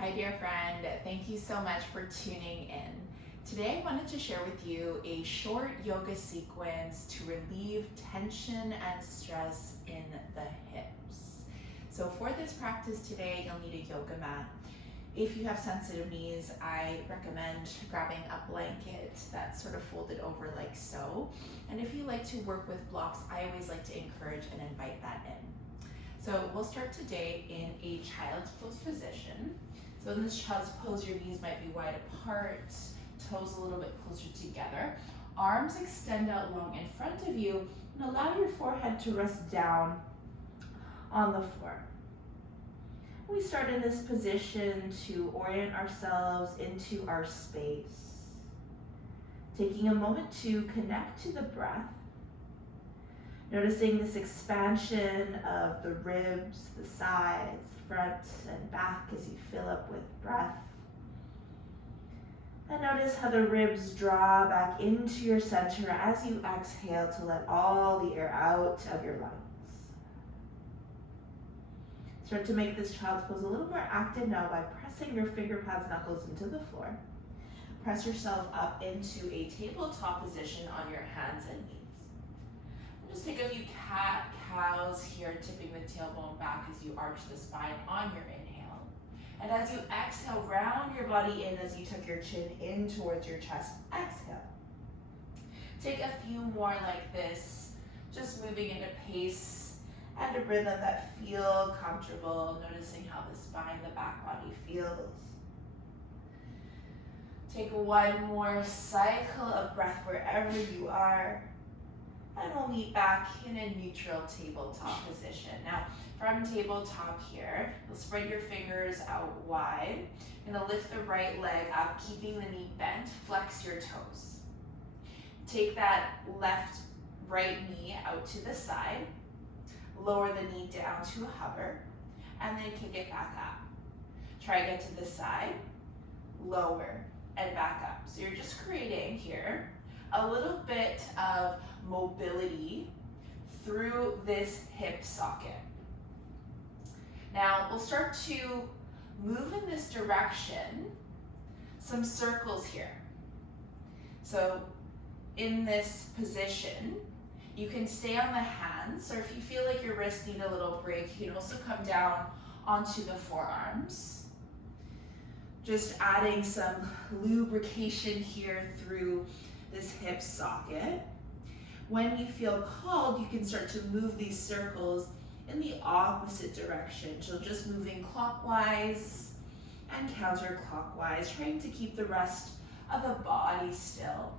Hi dear friend, thank you so much for tuning in. Today I wanted to share with you a short yoga sequence to relieve tension and stress in the hips. So for this practice today, you'll need a yoga mat. If you have sensitive knees, I recommend grabbing a blanket that's sort of folded over like so. And if you like to work with blocks, I always like to encourage and invite that in. So we'll start today in a child's pose position. So in this child's pose, your knees might be wide apart, toes a little bit closer together. Arms extend out long in front of you and allow your forehead to rest down on the floor. We start in this position to orient ourselves into our space. Taking a moment to connect to the breath. Noticing this expansion of the ribs, the sides, front and back as you fill up with breath. And notice how the ribs draw back into your center as you exhale to let all the air out of your lungs. Start to make this child's pose a little more active now by pressing your finger pads, knuckles into the floor. Press yourself up into a tabletop position on your hands and knees. Just take a few cat-cows here, tipping the tailbone back as you arch the spine on your inhale. And as you exhale, round your body in as you tuck your chin in towards your chest. Exhale. Take a few more like this, just moving in a pace and a rhythm that feel comfortable, noticing how the spine, the back body feels. Take one more cycle of breath wherever you are. And we'll meet back in a neutral tabletop position. Now, from tabletop here, you'll spread your fingers out wide. You're gonna lift the right leg up, keeping the knee bent, flex your toes. Take that right knee out to the side, lower the knee down to a hover, and then kick it back up. Try again to the side, lower, and back up. So you're just creating here a little bit of mobility through this hip socket. Now we'll start to move in this direction, some circles here. So in this position, you can stay on the hands, or if you feel like your wrists need a little break, you can also come down onto the forearms. Just adding some lubrication here through this hip socket. When you feel called, you can start to move these circles in the opposite direction. So just moving clockwise and counterclockwise, trying to keep the rest of the body still.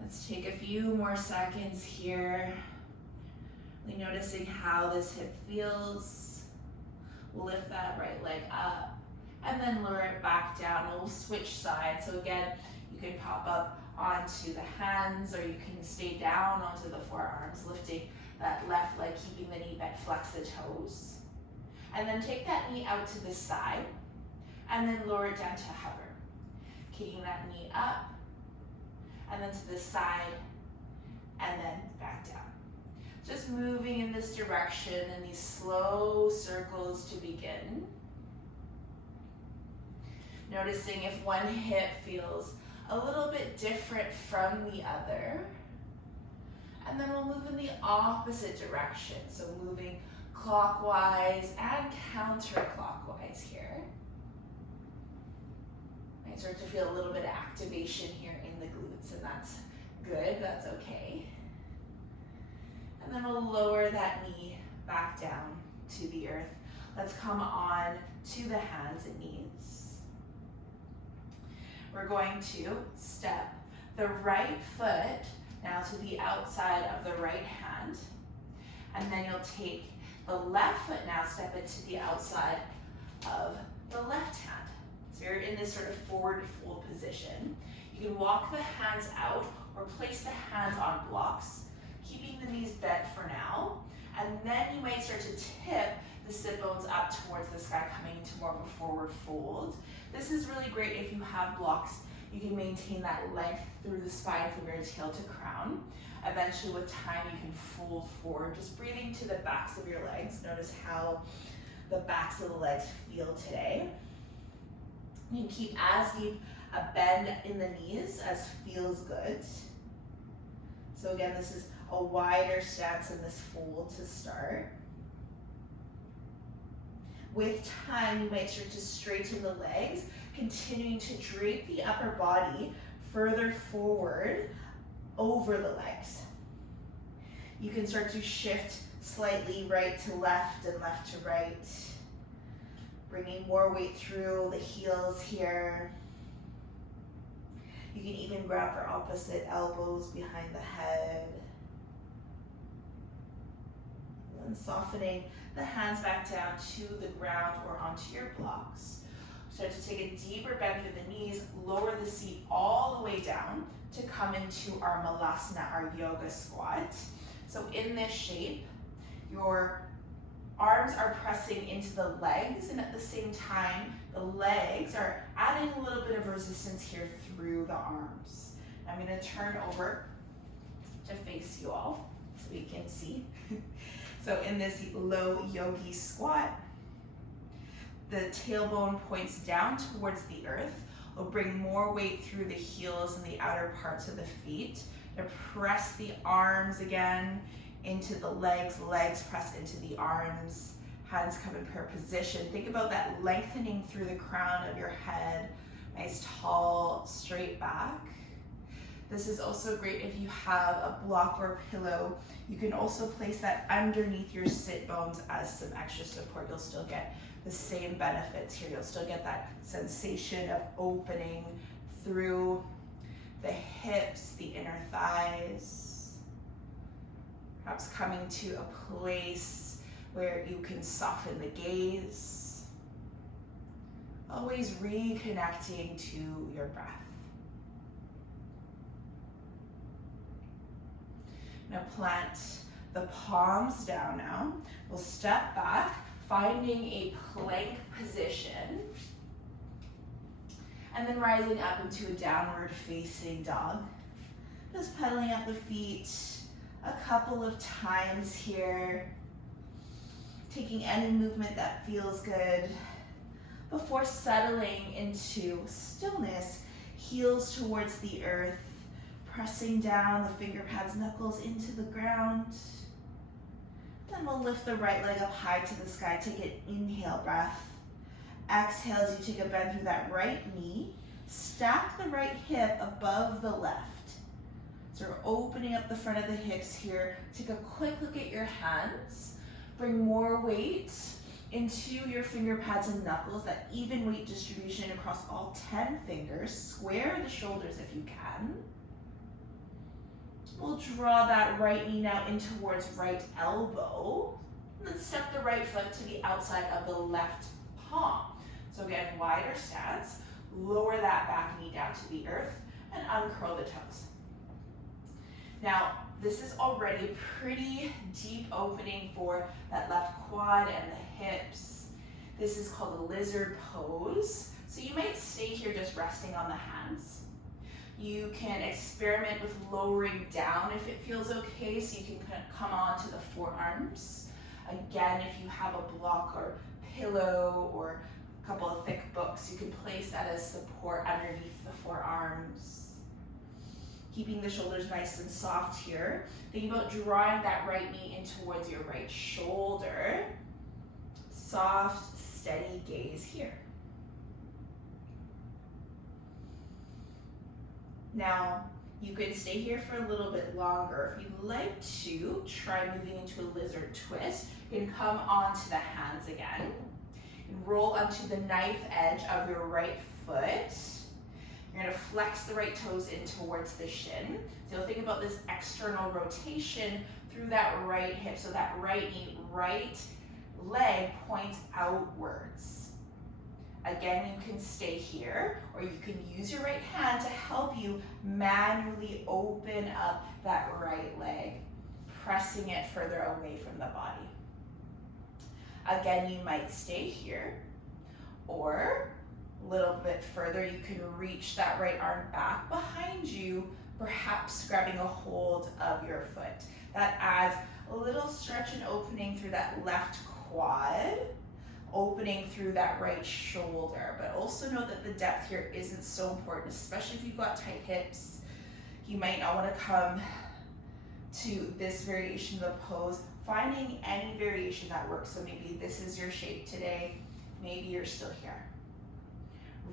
Let's take a few more seconds here. Really noticing how this hip feels. We'll lift that right leg up and then lower it back down. We'll switch sides. So again, you can pop up onto the hands, or you can stay down onto the forearms, lifting that left leg, keeping the knee bent, flex the toes. And then take that knee out to the side, and then lower it down to hover. Kicking that knee up, and then to the side, and then back down. Just moving in this direction in these slow circles to begin. Noticing if one hip feels a little bit different from the other. And then we'll move in the opposite direction. So moving clockwise and counterclockwise here. I start to feel a little bit of activation here in the glutes, and that's good, that's okay. And then we'll lower that knee back down to the earth. Let's come on to the hands and knees. We're going to step the right foot now to the outside of the right hand. And then you'll take the left foot now, step it to the outside of the left hand. So you're in this sort of forward fold position. You can walk the hands out or place the hands on blocks, keeping the knees bent for now. And then you might start to tip the sit bones up towards the sky, coming into more of a forward fold. This is really great if you have blocks. You can maintain that length through the spine from your tail to crown. Eventually with time you can fold forward, just breathing to the backs of your legs. Notice how the backs of the legs feel today. You can keep as deep a bend in the knees as feels good. So again, this is a wider stance in this fold to start. With time, you might start to straighten the legs, continuing to drape the upper body further forward over the legs. You can start to shift slightly right to left and left to right, bringing more weight through the heels here. You can even grab for opposite elbows behind the head. And softening the hands back down to the ground or onto your blocks. Start to take a deeper bend through the knees, lower the seat all the way down to come into our malasana, our yoga squat. So in this shape, your arms are pressing into the legs, and at the same time, the legs are adding a little bit of resistance here through the arms. I'm going to turn over to face you all so we can see. So in this low yogi squat, the tailbone points down towards the earth. We'll bring more weight through the heels and the outer parts of the feet. To press the arms again into the legs, legs pressed into the arms, hands come in prayer position. Think about that lengthening through the crown of your head, nice tall, straight back. This is also great if you have a block or pillow. You can also place that underneath your sit bones as some extra support. You'll still get the same benefits here. You'll still get that sensation of opening through the hips, the inner thighs. Perhaps coming to a place where you can soften the gaze. Always reconnecting to your breath. Now plant the palms down now. We'll step back, finding a plank position, and then rising up into a downward facing dog. Just pedaling up the feet a couple of times here, taking any movement that feels good before settling into stillness, heels towards the earth, pressing down the finger pads, knuckles into the ground. Then we'll lift the right leg up high to the sky. Take an inhale breath. Exhale as you take a bend through that right knee. Stack the right hip above the left. So we're opening up the front of the hips here. Take a quick look at your hands. Bring more weight into your finger pads and knuckles, that even weight distribution across all 10 fingers. Square the shoulders if you can. We'll draw that right knee now in towards right elbow. And then step the right foot to the outside of the left palm. So again, wider stance. Lower that back knee down to the earth and uncurl the toes. Now, this is already a pretty deep opening for that left quad and the hips. This is called a lizard pose. So you might stay here just resting on the hands. You can experiment with lowering down if it feels okay, so you can come on to the forearms. Again, if you have a block or pillow or a couple of thick books, you can place that as support underneath the forearms. Keeping the shoulders nice and soft here. Think about drawing that right knee in towards your right shoulder. Soft, steady gaze here. Now, you can stay here for a little bit longer. If you'd like to, try moving into a lizard twist. You can come onto the hands again. And roll onto the knife edge of your right foot. You're gonna flex the right toes in towards the shin. So you'll think about this external rotation through that right hip. So that right knee, right leg points outwards. Again, you can stay here, or you can use your right hand to help you manually open up that right leg, pressing it further away from the body. Again, you might stay here, or a little bit further, you can reach that right arm back behind you, perhaps grabbing a hold of your foot. That adds a little stretch and opening through that left quad. opening through that right shoulder. But also know that the depth here isn't so important, especially if you've got tight hips. You might not want to come to this variation of the pose. Finding any variation that works. So maybe this is your shape today. Maybe you're still here.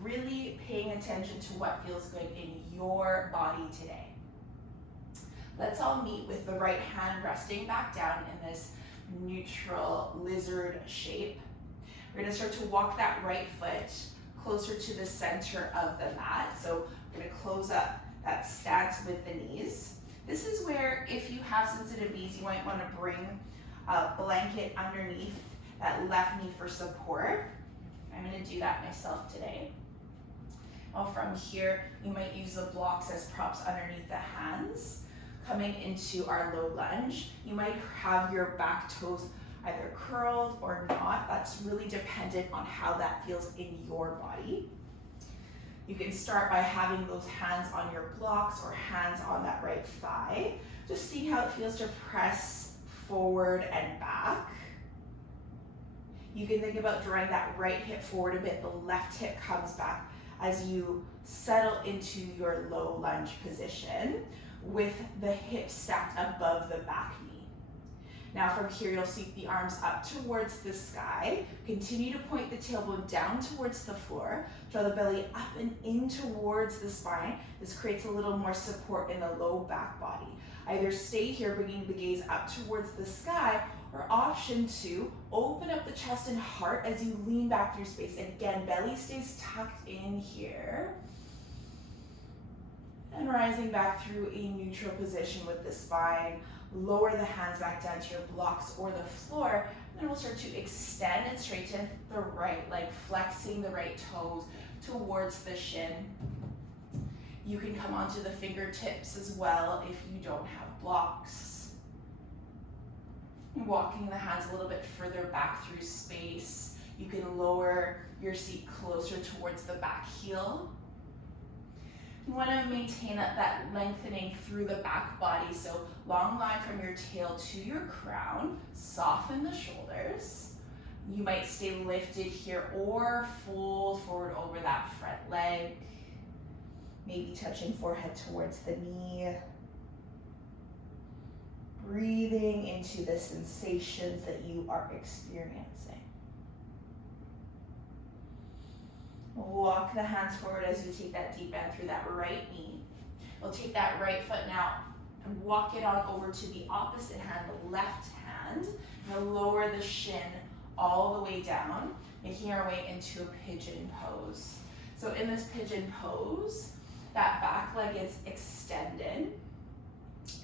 Really paying attention to what feels good in your body today. Let's all meet with the right hand resting back down in this neutral lizard shape. We're gonna start to walk that right foot closer to the center of the mat. So we're gonna close up that stance with the knees. This is where, if you have sensitive knees, you might wanna bring a blanket underneath that left knee for support. I'm gonna do that myself today. Now from here, you might use the blocks as props underneath the hands. Coming into our low lunge, you might have your back toes either curled or not. That's really dependent on how that feels in your body. You can start by having those hands on your blocks or hands on that right thigh. Just see how it feels to press forward and back. You can think about drawing that right hip forward a bit, the left hip comes back as you settle into your low lunge position with the hips stacked above the back knee. Now from here, you'll sweep the arms up towards the sky. Continue to point the tailbone down towards the floor. Draw the belly up and in towards the spine. This creates a little more support in the low back body. Either stay here, bringing the gaze up towards the sky, or option two, open up the chest and heart as you lean back through space. Again, belly stays tucked in here. And rising back through a neutral position with the spine. Lower the hands back down to your blocks or the floor. And then we'll start to extend and straighten the right leg, flexing the right toes towards the shin. You can come onto the fingertips as well if you don't have blocks. Walking the hands a little bit further back through space. You can lower your seat closer towards the back heel. You want to maintain that lengthening through the back body. So long line from your tail to your crown. Soften the shoulders. You might stay lifted here or fold forward over that front leg. Maybe touching forehead towards the knee. Breathing into the sensations that you are experiencing. Walk the hands forward as you take that deep bend through that right knee. We'll take that right foot now and walk it on over to the opposite hand, the left hand. Now lower the shin all the way down, making our way into a pigeon pose. So in this pigeon pose, that back leg is extended.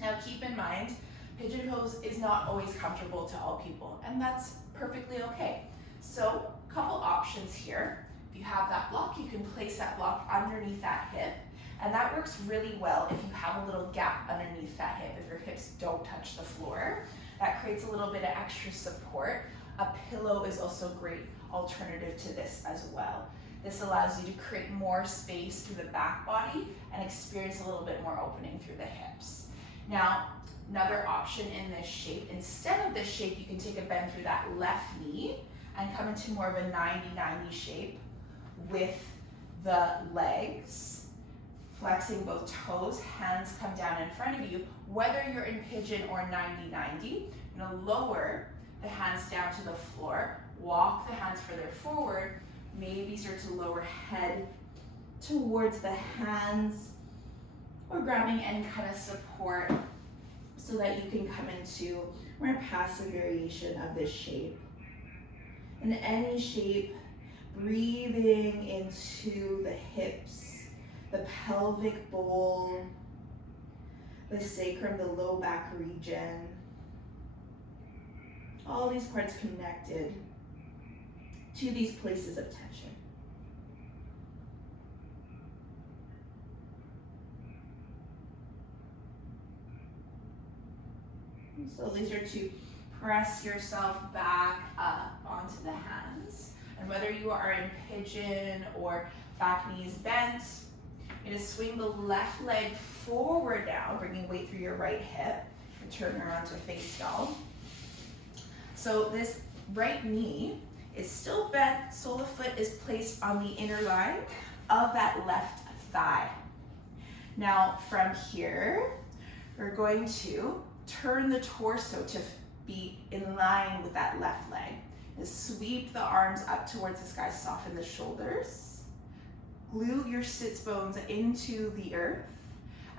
Now keep in mind, pigeon pose is not always comfortable to all people, and that's perfectly okay. So a couple options here. If you have that block, you can place that block underneath that hip, and that works really well if you have a little gap underneath that hip, if your hips don't touch the floor. That creates a little bit of extra support. A pillow is also a great alternative to this as well. This allows you to create more space through the back body and experience a little bit more opening through the hips. Now, another option in this shape, instead of this shape, you can take a bend through that left knee and come into more of a 90-90 shape with the legs, flexing both toes, hands come down in front of you. Whether you're in pigeon or 90-90, you're gonna lower the hands down to the floor, walk the hands further forward, maybe start to lower head towards the hands, or grabbing any kind of support so that you can come into more passive variation of this shape. In any shape, breathing into the hips, the pelvic bowl, the sacrum, the low back region. All these parts connected to these places of tension. So these are to press yourself back up onto the hands. And whether you are in pigeon or back knees bent, you're going to swing the left leg forward now, bringing weight through your right hip, and turn around to face dog. So this right knee is still bent foot is placed on the inner line of that left thigh. Now from here, we're going to turn the torso to be in line with that left leg. And sweep the arms up towards the sky, soften the shoulders. Glue your sits bones into the earth.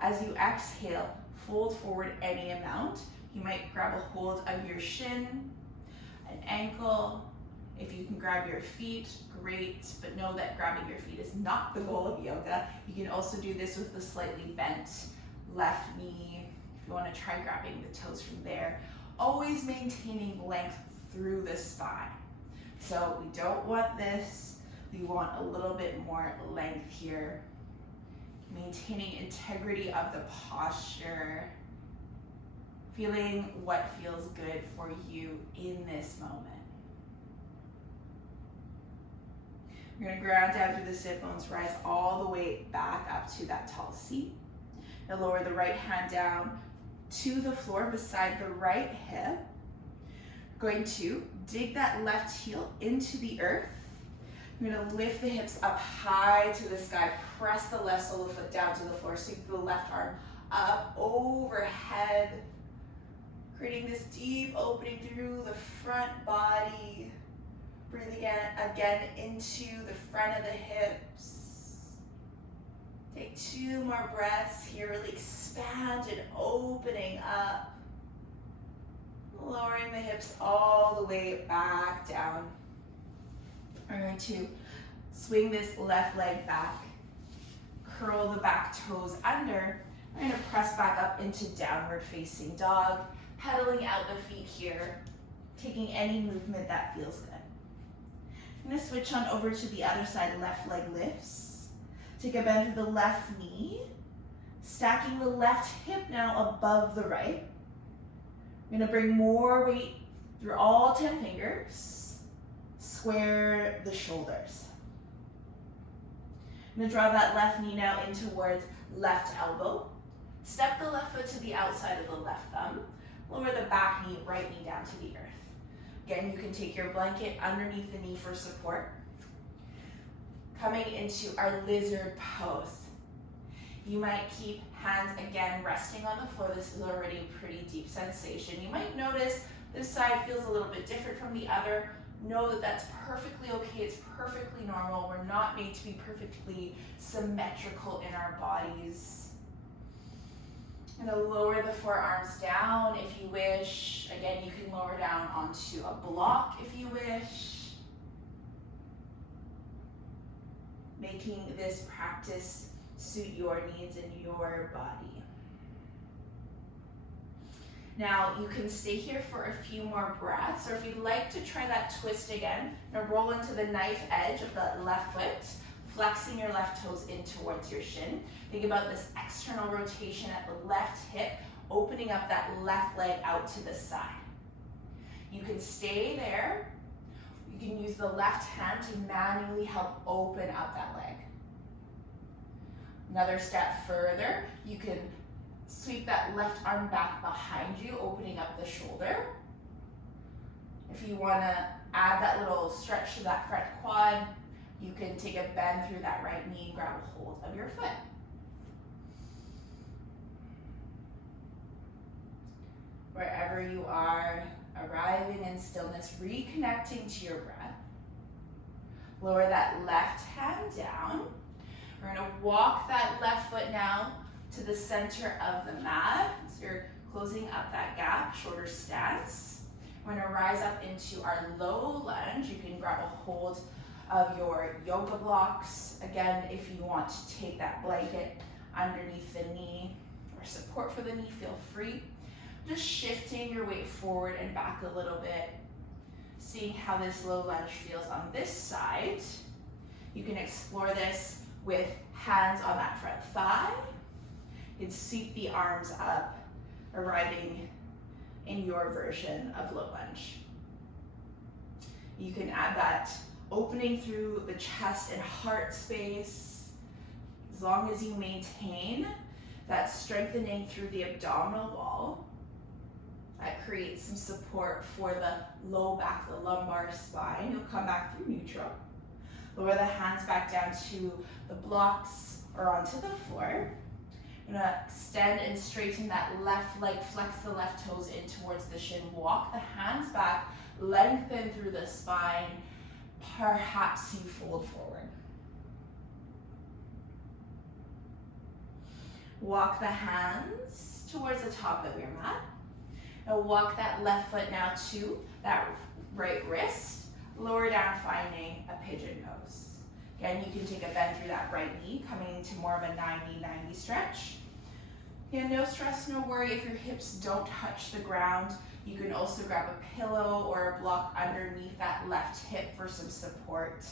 As you exhale, fold forward any amount. You might grab a hold of your shin, an ankle. If you can grab your feet, great, but know that grabbing your feet is not the goal of yoga. You can also do this with the slightly bent left knee. If you want to try grabbing the toes from there, always maintaining length through the spine. So we don't want this. We want a little bit more length here. Maintaining integrity of the posture. Feeling what feels good for you in this moment. We're going to ground down through the sit bones, rise all the way back up to that tall seat. Now lower the right hand down to the floor beside the right hip. We're going to dig that left heel into the earth. You're going to lift the hips up high to the sky. Press the left sole of the foot down to the floor. Sweep the left arm up overhead. Creating this deep opening through the front body. Breathe again into the front of the hips. Take 2 more breaths here. Really expand and opening up. Lowering the hips all the way back down. We're going to swing this left leg back. Curl the back toes under. We're going to press back up into downward facing dog. Pedaling out the feet here. Taking any movement that feels good. I'm going to switch on over to the other side. Left leg lifts. Take a bend through the left knee. Stacking the left hip now above the right. I'm going to bring more weight through all 10 fingers. Square the shoulders. I'm going to draw that left knee now in towards left elbow. Step the left foot to the outside of the left thumb. Lower the back knee, right knee down to the earth. Again, you can take your blanket underneath the knee for support. Coming into our lizard pose. You might keep hands again resting on the floor. This is already a pretty deep sensation. You might notice this side feels a little bit different from the other. Know that that's perfectly okay. It's perfectly normal. We're not made to be perfectly symmetrical in our bodies. I'm going to lower the forearms down if you wish. Again, you can lower down onto a block if you wish. Making this practice suit your needs and your body. Now, you can stay here for a few more breaths, or if you'd like to try that twist again, now roll into the knife edge of the left foot, flexing your left toes in towards your shin. Think about this external rotation at the left hip, opening up that left leg out to the side. You can stay there. You can use the left hand to manually help open up that leg. Another step further, you can sweep that left arm back behind you, opening up the shoulder. If you want to add that little stretch to that front quad, you can take a bend through that right knee and grab a hold of your foot. Wherever you are, arriving in stillness, reconnecting to your breath. Lower that left hand down. We're going to walk that left foot now to the center of the mat. So you're closing up that gap, shorter stance. We're going to rise up into our low lunge. You can grab a hold of your yoga blocks. Again, if you want to take that blanket underneath the knee or support for the knee, feel free. Just shifting your weight forward and back a little bit. Seeing how this low lunge feels on this side. You can explore this with hands on that front thigh. You can sweep the arms up, arriving in your version of low lunge. You can add that opening through the chest and heart space, as long as you maintain that strengthening through the abdominal wall. That creates some support for the low back, the lumbar spine. You'll come back through neutral. Lower the hands back down to the blocks or onto the floor. You're gonna extend and straighten that left leg, flex the left toes in towards the shin. Walk the hands back, lengthen through the spine. Perhaps you fold forward. Walk the hands towards the top of your mat. Now walk that left foot now to that right wrist. Lower down, finding a pigeon pose. Again, you can take a bend through that right knee, coming into more of a 90-90 stretch. Again, no stress, no worry if your hips don't touch the ground. You can also grab a pillow or a block underneath that left hip for some support.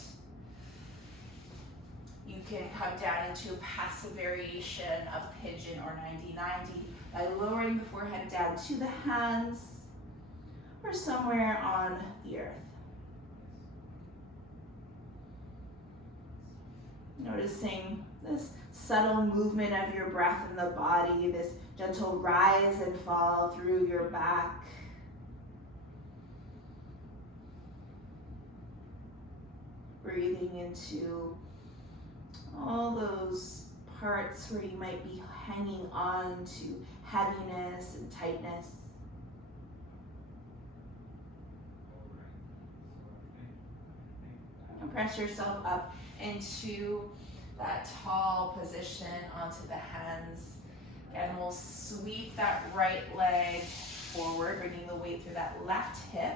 You can come down into a passive variation of pigeon or 90-90 by lowering the forehead down to the hands or somewhere on the earth. Noticing this subtle movement of your breath in the body, this gentle rise and fall through your back. Breathing into all those parts where you might be hanging on to heaviness and tightness. And press yourself up into that tall position onto the hands. And we'll sweep that right leg forward, bringing the weight through that left hip.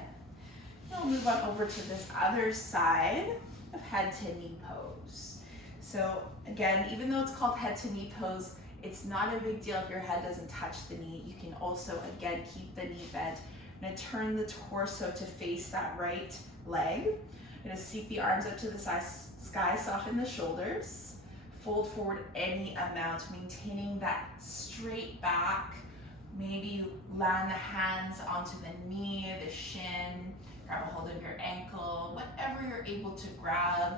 And we'll move on over to this other side of head to knee pose. So again, even though it's called head to knee pose, it's not a big deal if your head doesn't touch the knee. You can also, again, keep the knee bent. I'm gonna turn the torso to face that right leg. I'm gonna sweep the arms up to the sky, soften the shoulders. Fold forward any amount, maintaining that straight back. Maybe you land the hands onto the knee, the shin, grab a hold of your ankle, whatever you're able to grab.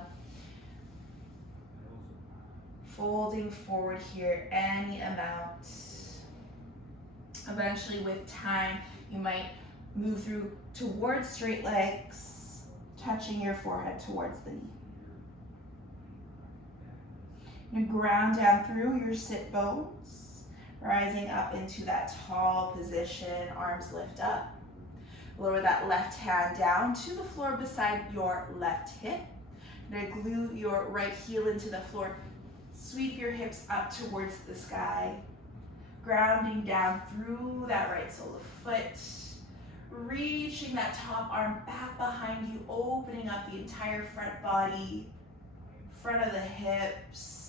Folding forward here any amount. Eventually with time, you might move through towards straight legs, touching your forehead towards the knee. And ground down through your sit bones, rising up into that tall position, arms lift up. Lower that left hand down to the floor beside your left hip. Now glue your right heel into the floor. Sweep your hips up towards the sky. Grounding down through that right sole of foot. Reaching that top arm back behind you, opening up the entire front body, front of the hips.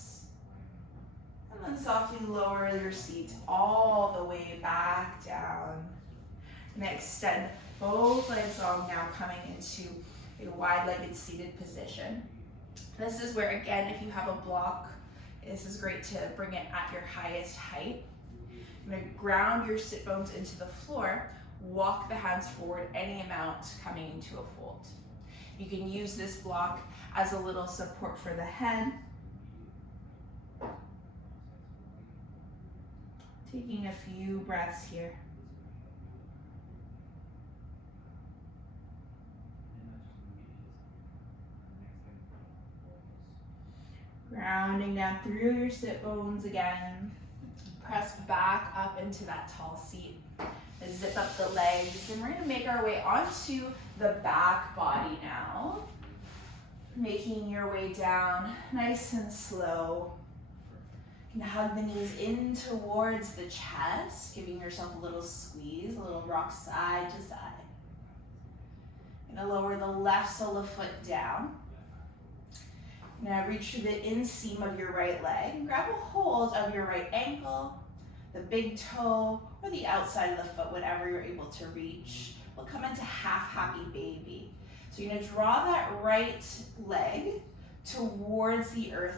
And then softly lower your seat all the way back down. And extend both legs long now, coming into a wide-legged seated position. This is where, again, if you have a block, this is great to bring it at your highest height. I'm going to ground your sit bones into the floor. Walk the hands forward any amount, coming into a fold. You can use this block as a little support for the head. Taking a few breaths here. Grounding down through your sit bones again. Press back up into that tall seat. Zip up the legs, and we're going to make our way onto the back body now. Making your way down nice and slow. You can hug the knees in towards the chest, giving yourself a little squeeze, a little rock side to side. Going to lower the left sole of foot down. Now reach through the inseam of your right leg and grab a hold of your right ankle, the big toe, or the outside of the foot, whatever you're able to reach. We'll come into half happy baby. So you're gonna draw that right leg towards the earth,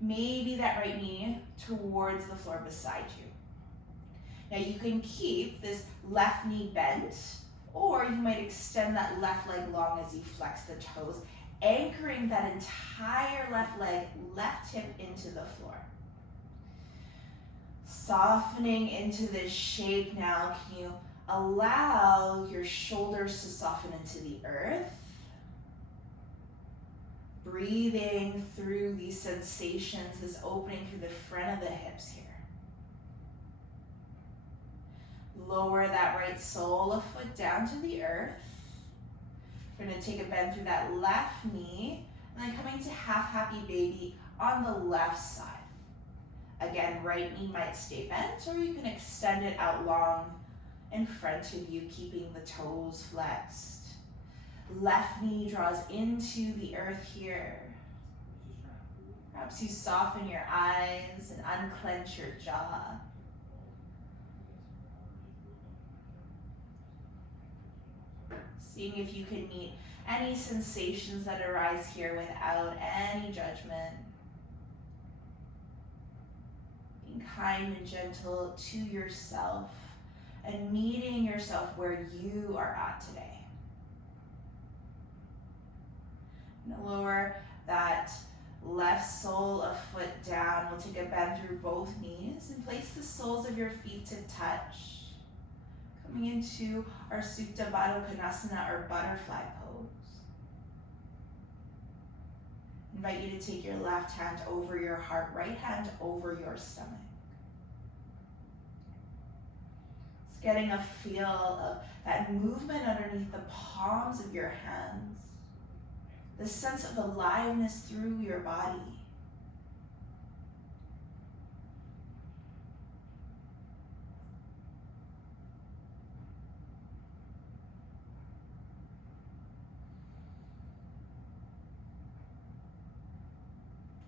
maybe that right knee towards the floor beside you. Now you can keep this left knee bent, or you might extend that left leg long as you flex the toes, anchoring that entire left leg, left hip into the floor. Softening into this shape now, can you allow your shoulders to soften into the earth? Breathing through these sensations, this opening through the front of the hips here. Lower that right sole of foot down to the earth. We're going to take a bend through that left knee, and then coming to half happy baby on the left side. Again, right knee might stay bent, or you can extend it out long in front of you, keeping the toes flexed. Left knee draws into the earth here. Perhaps you soften your eyes and unclench your jaw. Seeing if you can meet any sensations that arise here without any judgment. Being kind and gentle to yourself and meeting yourself where you are at today. And lower that left sole of foot down. We'll take a bend through both knees and place the soles of your feet to touch. Coming into our Supta Baddha Konasana, or butterfly pose. Invite you to take your left hand over your heart, right hand over your stomach. It's getting a feel of that movement underneath the palms of your hands. The sense of aliveness through your body.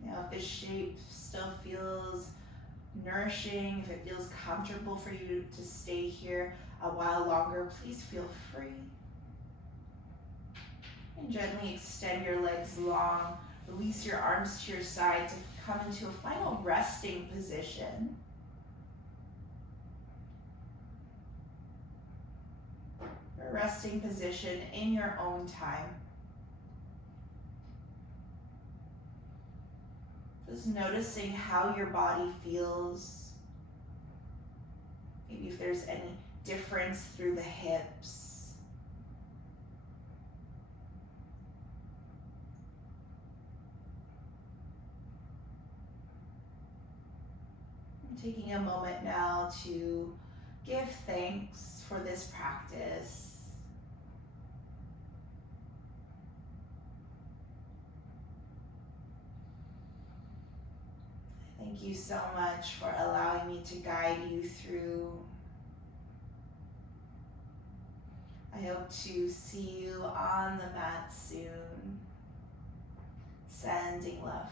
Now, if this shape still feels nourishing, if it feels comfortable for you to stay here a while longer, please feel free. And gently extend your legs long. Release your arms to your side to come into a final resting position. A resting position in your own time. Just noticing how your body feels. Maybe if there's any difference through the hips. Taking a moment now to give thanks for this practice. Thank you so much for allowing me to guide you through. I hope to see you on the mat soon. Sending love.